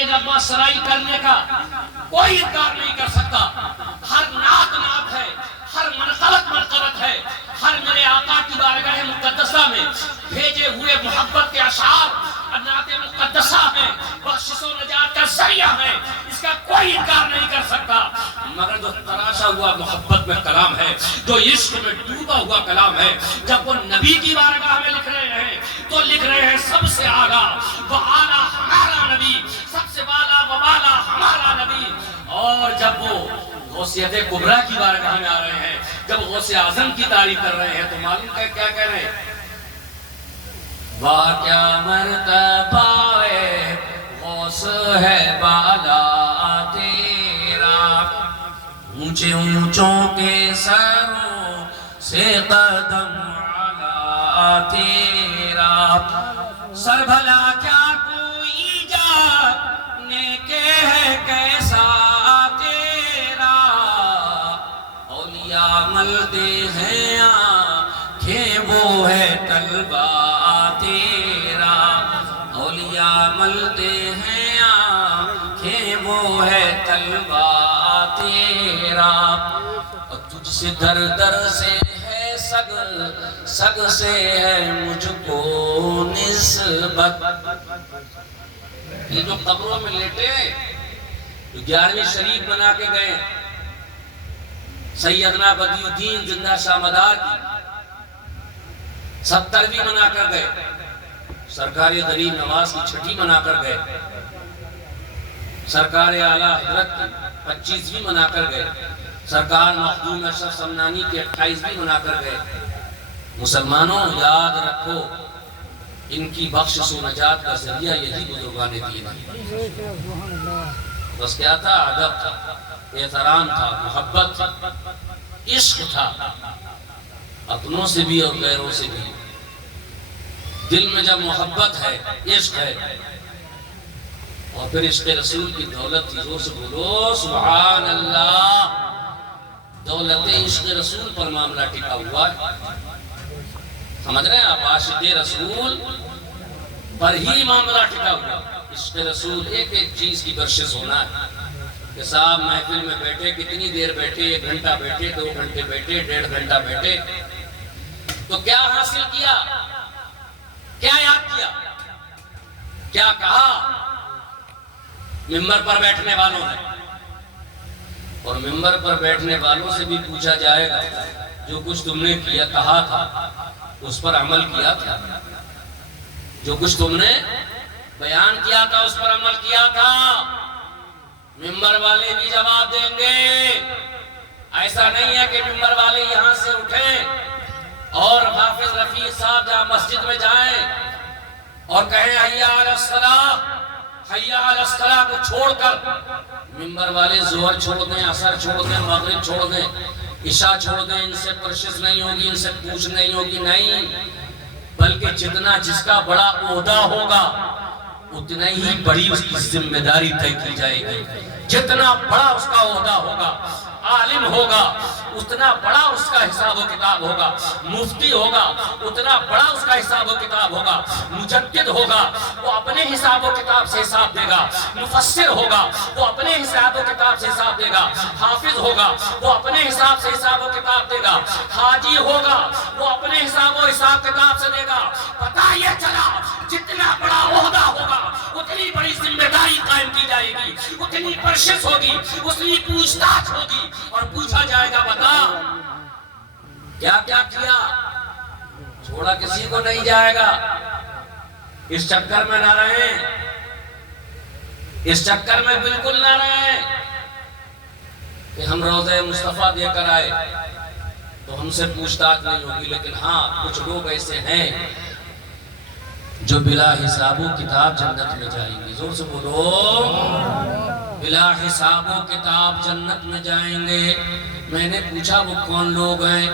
سرمایہ جمع سرائی کرنے کا کوئی انکار نہیں کر سکتا۔ ہر نعت نعت ہے، ہر منقبت منقبت ہے، ہر میرے آقا کی بارگاہ مقدسہ میں بھیجے ہوئے محبت کے اشعار نعت مقدسہ ہیں، بخشش و نجات کا ذریعہ ہے، اس کا کوئی انکار نہیں کر سکتا۔ مگر جو تراشا ہوا محبت میں کلام ہے، جو عشق میں ڈوبا ہوا کلام ہے، جب وہ نبی کی بارگاہ میں لکھ رہے ہیں تو لکھ رہے ہیں سب سے اعلیٰ و اعلیٰ ہمارا نبی، سب سے بالا و بالا ہمارا نبی۔ اور جب وہ غوثیت کبریٰ کی بارگاہ میں آ رہے ہیں، جب غوث اعظم کی تعریف کر رہے ہیں تو معلوم ہے کیا کہہ رہے ہیں؟ واہ کیا مرتبہ غوث ہے بالا تیرا، اونچے اونچوں کے سروں سے قدم اعلیٰ تیرا، سر بھلا کیا کوئی جانے کے ہے کیسا تیرا، اولیاء ملتے ہیں آنکھیں وہ ہے طلبہ تیرا، اولیاء ملتے ہیں آنکھیں وہ ہے طلبہ تیرا، اور تجھ سے در در سے ہے سگ، سگ سے ہے مجھ کو نسبت۔ یہ جو قبروں میں لیٹے جو 11ویں شریف بنا کے گئے سیدنا بدی الدین زندہ شاہ مدار کی 70ویں بنا کر گئے، سرکار غریب نواز کی 6ٹھی بنا کر گئے، سرکار اعلیٰ حضرت کی 25ویں بنا کر گئے، سرکار مخدوم اشرف سمنانی کی 28ویں بنا کر گئے۔ مسلمانوں یاد رکھو ان کی بخشش و نجات کا ذریعہ یہی بزرگان دین ہے۔ بس کیا تھا؟ ادب تھا، احترام تھا، محبت تھی، عشق تھا، اپنوں سے بھی اور غیروں سے بھی۔ دل میں جب محبت ہے، عشق ہے، اور پھر عشق رسول کی دولت تھی، زور سے بولو سبحان اللہ۔ دولت عشق رسول پر معاملہ ٹکا ہوا ہے، سمجھ رہے ہیں آپ؟ عاشق رسول پر ہی معاملہ ٹکا ہوا۔ عشق رسول ایک ایک چیز کی بخشش ہونا ہے کہ صاحب محفل میں بیٹھے، کتنی دیر بیٹھے، 1 گھنٹہ بیٹھے، 2 گھنٹے بیٹھے، 1.5 گھنٹہ بیٹھے، تو کیا حاصل کیا؟ کیا یاد کیا؟ کیا کہا ممبر پر بیٹھنے والوں نے؟ اور ممبر پر بیٹھنے والوں سے بھی پوچھا جائے گا جو کچھ تم نے کیا کہا تھا اس پر عمل کیا تھا؟ جو کچھ تم نے بیان کیا تھا اس پر عمل کیا تھا؟ ممبر والے بھی جواب دیں گے۔ ایسا نہیں ہے کہ ممبر والے یہاں سے اٹھیں اور حافظ رفیق صاحب جہاں مسجد میں جائیں اور کہیں حی علی الصلاۃ، حی علی الصلاۃ کو چھوڑ کر ممبر والے ظہر چھوڑ دیں، عصر چھوڑ دیں، مغرب چھوڑ دیں، عشاء چھوڑ دیں، ان سے پرشش نہیں ہوگی، ان سے پوچھ نہیں ہوگی، نہیں، بلکہ جتنا جس کا بڑا عہدہ ہوگا اتنا ہی بڑی اس کی ذمہ داری طے کی جائے گی۔ جتنا بڑا اس کا عہدہ ہوگا، عالم ہوگا، اتنا بڑا اس کا حساب و کتاب ہوگا، مفتی ہوگا اتنا بڑا اس کا حساب و کتاب ہوگا، مجدد ہوگا وہ اپنے حساب و کتاب سے حساب دے گا، مفسر ہوگا وہ اپنے حساب و کتاب سے حساب دے گا، حافظ ہوگا وہ اپنے حساب سے حساب و کتاب دے گا، حاجی ہوگا وہ اپنے حساب و حساب کتاب سے دے گا۔ پتہ یہ چلا جتنا بڑا عہدہ ہوگا اتنی بڑی ذمہ داری قائم کی جائے گی، اتنی پرشش ہوگی، اتنی پوچھ تاچھ ہوگی، اور پوچھا جائے گا بتا کیا کیا کیا؟ چھوڑا کسی کو نہیں جائے گا۔ اس چکر میں نہ رہیں، اس چکر میں بالکل نہ رہیں کہ ہم روضہ مصطفیٰ دے کر آئے تو ہم سے پوچھ تاچھ نہیں ہوگی، لیکن ہاں کچھ لوگ ایسے ہیں جو بلا حساب و کتاب جنت میں جائیں گے۔ زور سے بولو، بلا حساب و کتاب جنت میں جائیں گے۔ میں نے پوچھا وہ کون لوگ ہیں؟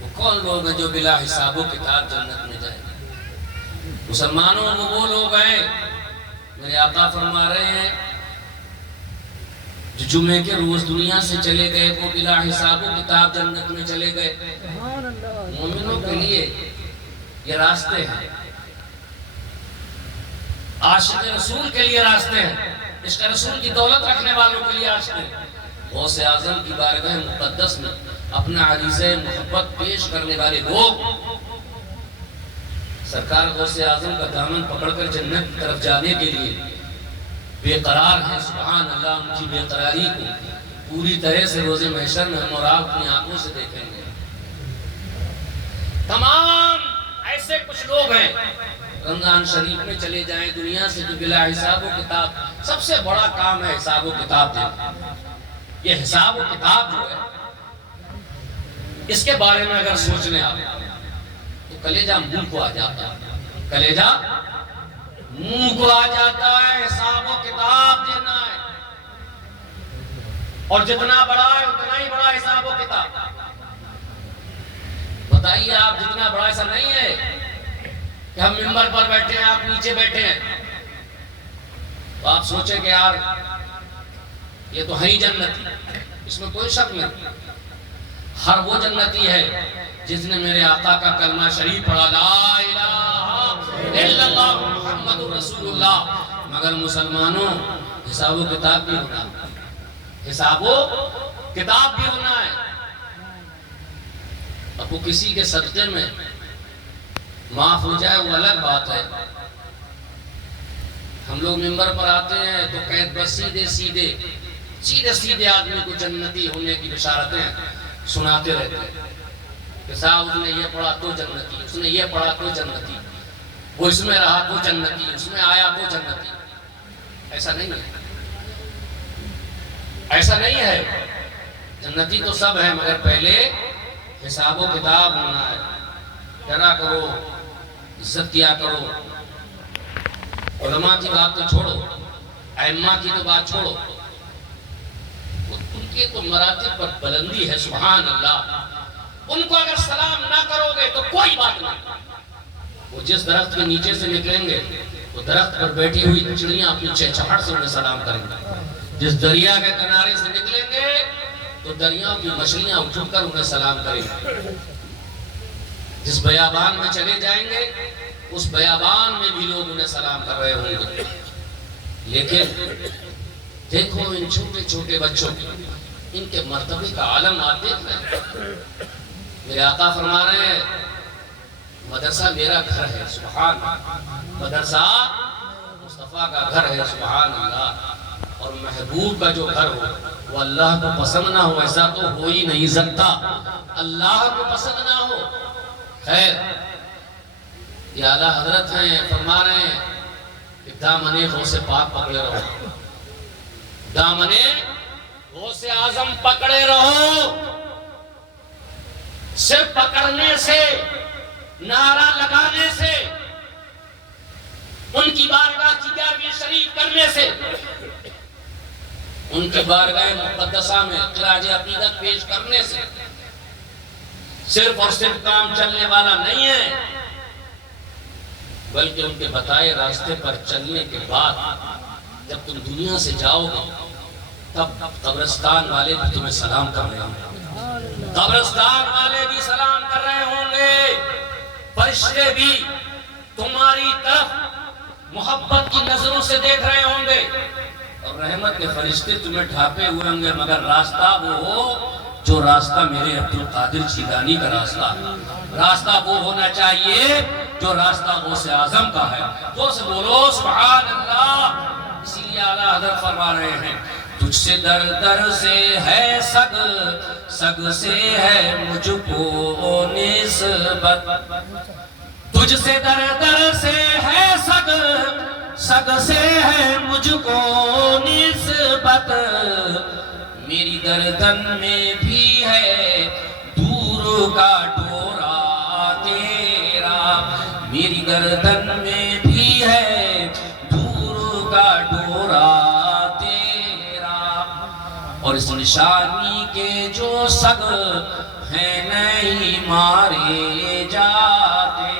وہ کون لوگ ہیں جو بلا حساب و کتاب جنت میں جائیں گے؟ مسلمانوں وہ لوگ ہیں، میرے آقا فرما رہے ہیں، جو جمعے کے روز دنیا سے چلے گئے وہ بلا حساب و کتاب جنت میں چلے گئے۔ مومنوں کے لیے یہ راستے ہیں۔ عاشق رسول کے لیے راستے ہیں، عشق رسول کی دولت رکھنے والوں کے لیے راستے ہیں۔ غوث اعظم کی بارگاہ مقدس میں اپنا عریضہ محبت پیش کرنے والے لوگ سرکار غوث اعظم کا دامن پکڑ کر جنت کی طرف جانے کے لیے بے قرار ہیں۔ سبحان اللہ، ان کی بے قراری کو پوری طرح سے روز محشر میں ہم اور آپ اپنی آنکھوں سے دیکھیں گے۔ تمام ایسے کچھ لوگ ہیں، رمضان شریف میں چلے جائیں دنیا سے جو بلا حساب و کتاب، سب سے بڑا کام ہے حساب و کتاب دینا۔ یہ حساب و کتاب جو ہے، اس کے بارے میں اگر سوچ لیں آپ تو کلیجہ منہ کو آ جاتا ہے، کلیجہ منہ کو آ جاتا ہے۔ حساب و کتاب دینا ہے، اور جتنا بڑا ہے اتنا ہی بڑا حساب و کتاب۔ بتائیے آپ، جتنا بڑا ایسا نہیں ہے کہ ہم ممبر پر بیٹھے ہیں، آپ نیچے بیٹھے ہیں، تو آپ سوچیں کہ یار یہ تو ہے ہی جنتی، اس میں کوئی شک نہیں۔ ہر وہ جنتی ہے جس نے میرے آقا کا کلمہ شریف پڑھا، لا الہ الا اللہ محمد رسول اللہ۔ مگر مسلمانوں، حساب و کتاب بھی ہونا ہے، حساب و کتاب بھی ہونا ہے۔ اب وہ کسی کے صدقے میں معاف ہو جائے وہ الگ بات ہے۔ ہم لوگ ممبر پر آتے ہیں تو قید بس سیدھے آدمی کو جنتی ہونے کی بشارتیں سناتے رہتے ہیں کہ صاحب اس نے یہ پڑھا تو جنتی، اس نے یہ پڑھا تو جنتی، وہ اس میں رہا تو جنتی، اس میں آیا تو جنتی۔ ایسا نہیں ہے، ایسا نہیں ہے۔ جنتی تو سب ہے، مگر پہلے حساب و کتاب ہونا ہے۔ ڈرا کرو، عزت کیا کرو، علماء کی بات تو چھوڑو، ائمہ کی تو بات چھوڑو، ان کے تو مراتب پر بلندی ہے۔ سبحان اللہ، ان کو اگر سلام نہ کرو گے تو کوئی بات نہیں۔ وہ جس درخت کے نیچے سے نکلیں گے وہ درخت پر بیٹھی ہوئی چڑیاں اپنی چہچہاہٹ سے انہیں سلام کریں گے۔ جس دریا کے کنارے سے نکلیں گے تو دریاؤں کی مچھلیاں اٹھ کر انہیں سلام کریں گے۔ جس بیابان میں چلے جائیں گے اس بیابان میں بھی لوگ انہیں سلام کر رہے ہوں گے۔ لیکن دیکھو ان چھوٹے چھوٹے بچوں ان کے مرتبے کا عالم آپ دیکھ رہے ہیں۔ میرے آقا فرما رہے ہیں مدرسہ میرا گھر ہے، سبحان اللہ، مدرسہ مصطفیٰ کا گھر ہے، سبحان اللہ۔ اور محبوب کا جو گھر ہو وہ اللہ کو پسند نہ ہو، ایسا تو ہو ہی نہیں سکتا۔ اللہ کو پسند نہ ہو، خیر یہ اعلیٰ حضرت ہیں، فرما رہے ہیں کہ دامن غوث پاک پکڑے رہو، دامن غوث اعظم پکڑے رہو۔ صرف پکڑنے سے، نعرہ لگانے سے، ان کی بارگاہ کی گیارہویں شریف کرنے سے، ان کی بارگاہ مقدسہ میں خراج عقیدت پیش کرنے سے صرف اور صرف کام چلنے والا نہیں ہے، بلکہ ان کے بتائے راستے پر چلنے کے بعد جب تم دنیا سے جاؤ گے تب قبرستان والے بھی تمہیں سلام کر رہے ہوں گے، قبرستان والے بھی سلام کر رہے ہوں گے، فرشتے بھی تمہاری طرف محبت کی نظروں سے دیکھ رہے ہوں گے، اور رحمت کے فرشتے تمہیں ڈھانپے ہوئے ہوں گے، مگر راستہ وہ ہو جو راستہ میرے عبدالقادر جیلانی کا راستہ ہے۔ راستہ وہ ہونا چاہیے جو راستہ غوث اعظم کا ہے۔ جو سے بولو سبحان اللہ۔ اسی لیے اعلیٰ حضرت فرما رہے ہیں تجھ سے در در سے ہے سگ، سگ سے ہے مجھ کو نسبت، تجھ سے در در سے ہے سگ، سگ سے ہے مجھ کو نسبت، میری گردن میں بھی ہے دور کا ڈورا تیرا، میری گردن میں بھی ہے دور کا ڈورا تیرا، اور اس نشانی کے جو سگ ہیں نہیں مارے جاتے،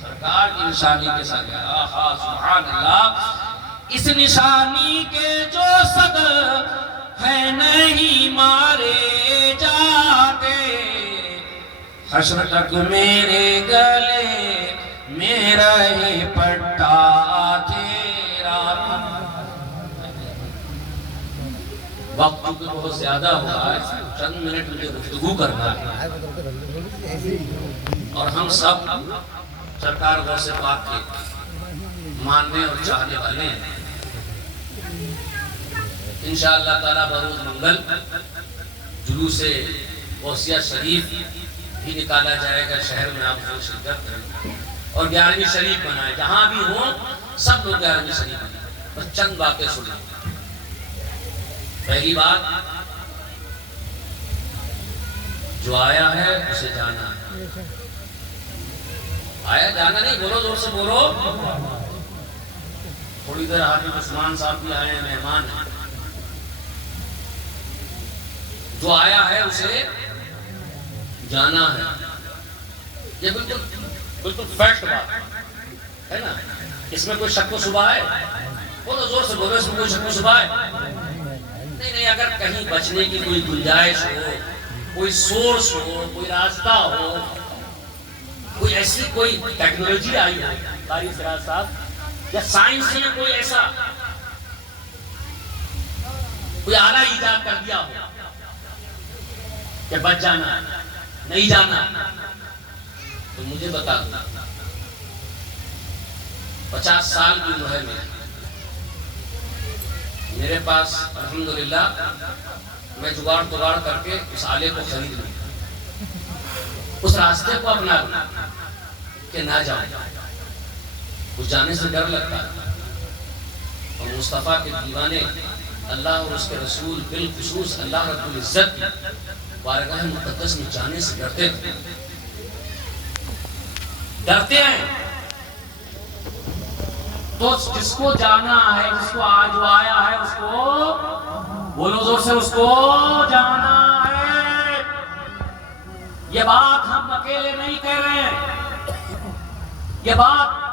سرکار کی نشانی کے سگ ہے، آہا سبحان اللہ، اس نشانی کے جو سگ ہے نہیں مارے جاتے، حشر تک میرے گلے میرا ہی پٹا تھے وقت چونکہ بہت زیادہ ہوا ہے، چند منٹ مجھے گفتگو کرنا ہے، اور ہم سب سرکار غوث پاک کے ماننے اور چاہنے والے ہیں۔ انشاءاللہ تعالیٰ بروز منگل جلوس غوثیہ شریف بھی نکالا جائے گا شہر میں، آپ کو شرکت کریں اور 11ویں شریف منائیں، جہاں بھی ہوں سب لوگ 11ویں شریف منائیں۔ بس چند باتیں سنیں۔ پہلی بات، جو آیا ہے اسے جانا ہے۔ آیا جانا نہیں، بولو زور سے بولو۔ تھوڑی دیر حافظ عثمان صاحب بھی آئے ہیں، مہمان ہیں۔ جو آیا ہے اسے جانا ہے، یہ بالکل فیکٹ بات ہے نا، اس میں کوئی شک و شبہ ہے؟ بولو زور سے بولو، اس میں کوئی شک و شبہ ہے؟ نہیں، اگر کہیں بچنے کی کوئی گنجائش ہو، کوئی سورس ہو، کوئی راستہ ہو، کوئی ایسی کوئی ٹیکنالوجی آئی ہو قاری سراج صاحب، یا سائنس نے کوئی ایسا کوئی آلہ ایجاد کر دیا ہو کہ بچ جانا نہیں جانا، تو مجھے بتا دو۔ 50 سال کی عمر ہے میرے پاس، الحمدللہ میں جگاڑ کر کے اس آلے کو خرید لوں، اس راستے کو اپنا لوں کہ نہ جاؤں۔ اس جانے سے ڈر لگتا ہے، اور مصطفیٰ کے دیوانے اللہ اور اس کے رسول بالخصوص اللہ رب العزت بارگاہ مقدس میں جانے سے ڈرتے تھے، ڈرتے ہیں۔ تو جس کو جانا ہے، جس کو آج وہ آیا ہے، اس کو بولو زور سے، اس کو جانا ہے۔ یہ بات ہم اکیلے نہیں کہہ رہے ہیں، یہ بات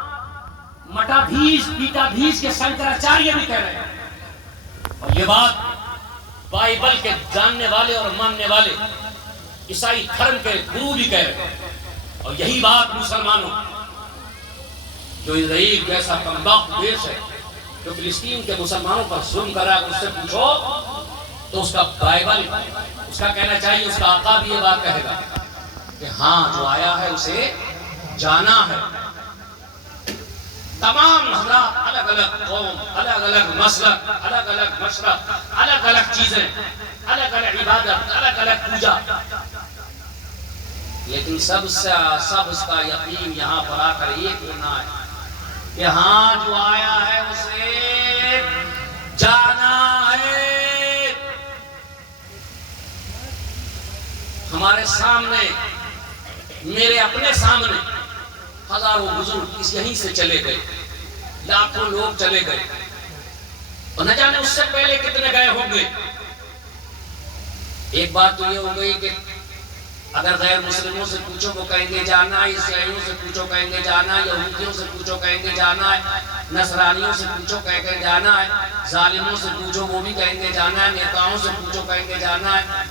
مٹادھیش پیٹادھیش کے شنکراچاریہ بھی کہہ رہے ہیں، اور یہ بات بائبل کے جاننے والے اور ماننے والے عیسائی دھرم کے گرو بھی کہہ رہے ہیں، اور یہی بات مسلمانوں، جو اسرائیل جیسا کمبخت دیش ہے، جو فلسطین کے مسلمانوں پر ظلم کر رہا ہے، اس سے پوچھو تو اس کا بائبل، اس کا کہنا چاہیے، اس کا آقا بھی یہ بات کہے گا کہ ہاں جو آیا ہے اسے جانا ہے۔ تمام حضرات، الگ الگ قوم، الگ الگ مسلک، الگ الگ مشرق، الگ الگ چیزیں، الگ الگ عبادت، الگ الگ پوجا، لیکن سب اس کا یقین یہاں پر آ کر ایک ہونا ہے کہ ہاں جو آیا ہے اسے جانا ہے۔ ہمارے سامنے، میرے اپنے سامنے ہزاروں بزرگ اس یہیں سے چلے گئے، لاکھوں لوگ چلے گئے، اور نہ جانے اس سے پہلے کتنے گئے ہوں گے۔ ایک بات تو یہ ہو گئی کہ اگر غیر مسلموں سے پوچھو وہ کہیں گے جانا ہے، عیسائیوں سے پوچھو کہیں گے جانا ہے، یہودیوں سے پوچھو کہیں گے جانا ہے، نصرانیوں سے پوچھو کہیں گے جانا ہے، ظالموں سے پوچھو وہ بھی کہیں گے جانا ہے، نیتاؤں سے پوچھو کہیں گے جانا ہے،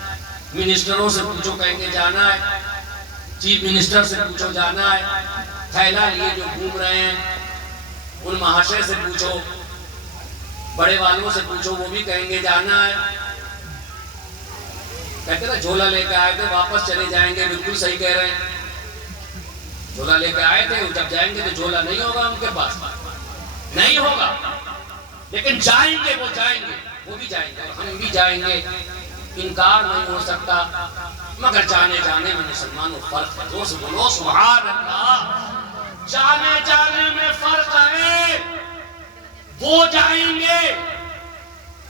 منسٹروں سے پوچھو کہیں گے جانا ہے، چیف منسٹر سے پوچھو جانا ہے، تھیلا لیے جو گھوم رہے ہیں ان مہاشے سے پوچھو، بڑے والوں سے پوچھو وہ بھی کہیں گے جانا ہے۔ کہتے تھے جھولا لے کے آئے تھے واپس چلے جائیں گے، بالکل صحیح کہہ رہے ہیں، جھولا لے کے آئے تھے، جب جائیں گے تو جھولا نہیں ہوگا ان کے پاس، نہیں ہوگا، لیکن جائیں گے، وہ جائیں گے، وہ بھی جائیں گے، ہم بھی جائیں گے، انکار نہیں ہو سکتا، مگر جانے میں مسلمانوں فرق ہے۔ جو سے بولو سبحان اللہ، جانے میں فرق ہے۔ وہ جائیں گے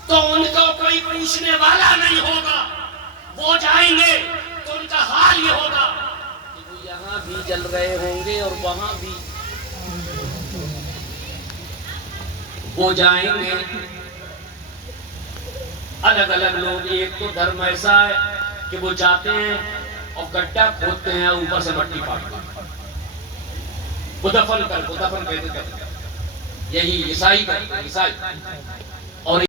تو ان کو کوئی پوچھنے والا نہیں ہوگا، وہ جائیں گے تو ان کا حال یہ ہوگا کہ وہ یہاں بھی جل رہے ہوں گے اور وہاں بھی۔ وہ جائیں گے الگ الگ لوگ، ایک تو دھرم ایسا ہے کہ وہ جاتے ہیں اور گڈھا کھودتے ہیں اور اوپر سے مٹی پاٹتے ہیں، وہ دفن کہتے تھے، یہی عیسائی کرتے ہیں، عیسائی۔ اور